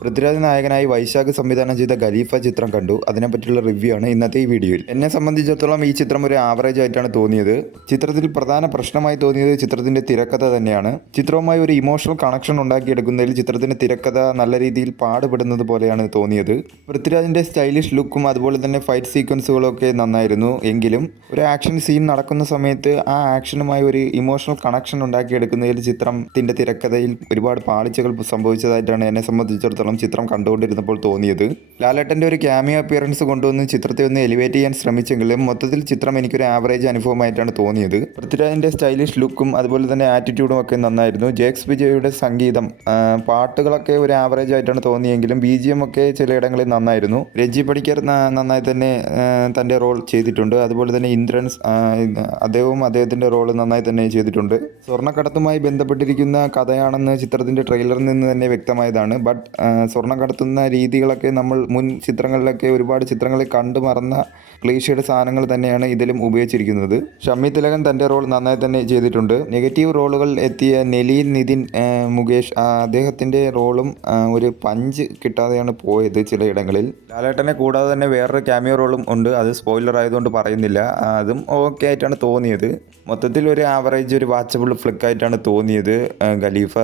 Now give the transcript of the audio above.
പൃഥ്വിരാജ് നായകനായി വൈശാഖ് സംവിധാനം ചെയ്ത ഖലീഫ ചിത്രം കണ്ടു. അതിനെപ്പറ്റിയുള്ള റിവ്യൂ ആണ് ഇന്നത്തെ ഈ വീഡിയോയിൽ. എന്നെ സംബന്ധിച്ചിടത്തോളം ഈ ചിത്രം ഒരു ആവറേജ് ആയിട്ടാണ് തോന്നിയത്. ചിത്രത്തിൽ പ്രധാന പ്രശ്നമായി തോന്നിയത് ചിത്രത്തിന്റെ തിരക്കഥ തന്നെയാണ്. ചിത്രവുമായി ഒരു ഇമോഷണൽ കണക്ഷൻ ഉണ്ടാക്കിയെടുക്കുന്നതിൽ ചിത്രത്തിന്റെ തിരക്കഥ നല്ല രീതിയിൽ പാടുപെടുന്നത് പോലെയാണ് തോന്നിയത്. പൃഥ്വിരാജിന്റെ സ്റ്റൈലിഷ് ലുക്കും അതുപോലെ തന്നെ ഫൈറ്റ് സീക്വൻസുകളും ഒക്കെ നന്നായിരുന്നു. എങ്കിലും ഒരു ആക്ഷൻ സീൻ നടക്കുന്ന സമയത്ത് ആ ആക്ഷനുമായി ഒരു ഇമോഷണൽ കണക്ഷൻ ഉണ്ടാക്കിയെടുക്കുന്നതിൽ ചിത്രത്തിന്റെ തിരക്കഥയിൽ ഒരുപാട് പാളിച്ചകൾ സംഭവിച്ചതായിട്ടാണ് എന്നെ സംബന്ധിച്ചിടത്തോളം ചിത്രം കണ്ടുകൊണ്ടിരുന്നപ്പോൾ തോന്നിയത്. ലാലേട്ടൻ്റെ ഒരു ക്യാമിയോ അപ്പിയറൻസ് കൊണ്ടുവന്ന് ചിത്രത്തെ ഒന്ന് എലിവേറ്റ് ചെയ്യാൻ ശ്രമിച്ചെങ്കിലും മൊത്തത്തിൽ ചിത്രം എനിക്കൊരു ആവറേജ് അനുഭവമായിട്ടാണ് തോന്നിയത്. പൃഥ്വിരാജിൻ്റെ സ്റ്റൈലിഷ് ലുക്കും അതുപോലെ തന്നെ ആറ്റിറ്റ്യൂഡും ഒക്കെ നന്നായിരുന്നു. ജേക്സ് വിജയുടെ സംഗീതം, പാട്ടുകളൊക്കെ ഒരു ആവറേജ് ആയിട്ടാണ് തോന്നിയെങ്കിലും BGM ഒക്കെ ചിലയിടങ്ങളിൽ നന്നായിരുന്നു. രജി പണിക്കർ നന്നായി തന്നെ തൻ്റെ റോൾ ചെയ്തിട്ടുണ്ട്. അതുപോലെ തന്നെ ഇന്ദ്രൻസ്, അദ്ദേഹത്തിൻ്റെ റോൾ നന്നായി തന്നെ ചെയ്തിട്ടുണ്ട്. സ്വർണ്ണക്കടത്തുമായി ബന്ധപ്പെട്ടിരിക്കുന്ന കഥയാണെന്ന് ചിത്രത്തിൻ്റെ ട്രെയിലറിൽ നിന്ന് തന്നെ വ്യക്തമായതാണ്. ബട്ട് സ്വർണ്ണം കടത്തുന്ന രീതികളൊക്കെ നമ്മൾ മുൻ ചിത്രങ്ങളിലൊക്കെ ഒരുപാട് ചിത്രങ്ങളിൽ കണ്ടു മറന്ന ക്ലീഷയുടെ സാധനങ്ങൾ തന്നെയാണ് ഇതിലും ഉപയോഗിച്ചിരിക്കുന്നത്. ഷമ്മി തിലകൻ തൻ്റെ റോൾ നന്നായി തന്നെ ചെയ്തിട്ടുണ്ട്. നെഗറ്റീവ് റോളുകൾ എത്തിയ നെലീൻ, നിതിൻ, മുകേഷ്, അദ്ദേഹത്തിൻ്റെ റോളും ഒരു പഞ്ച് കിട്ടാതെയാണ് പോയത് ചിലയിടങ്ങളിൽ. ലാലേട്ടനെ കൂടാതെ തന്നെ വേറൊരു ക്യാമിയോ റോളും ഉണ്ട്. അത് സ്പോയിലർ ആയതുകൊണ്ട് പറയുന്നില്ല. അതും ഓക്കെ ആയിട്ടാണ് തോന്നിയത്. മൊത്തത്തിൽ ഒരു ആവറേജ്, ഒരു വാച്ചബിൾ ഫ്ലിക്കായിട്ടാണ് തോന്നിയത് ഖലീഫ.